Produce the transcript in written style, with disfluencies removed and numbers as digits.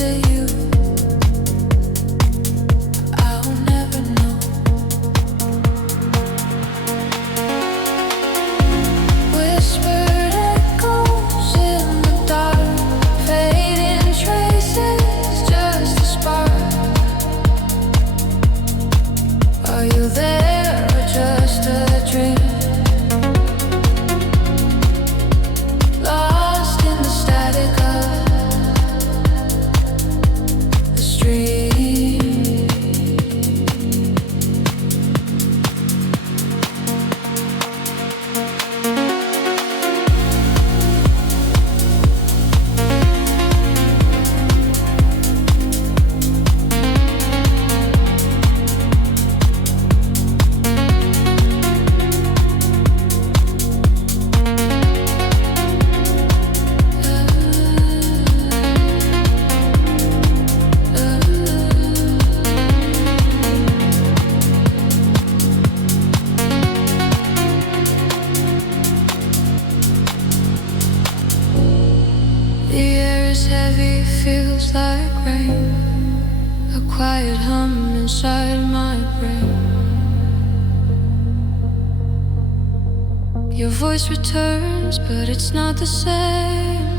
it you? I'll never know. Whispered echoes in the dark, fading traces, just a spark. Are you there or just a dream? Lost in the static of the street. The air is heavy, feels like rain. A quiet hum inside my brain. Your voice returns, but it's not the same.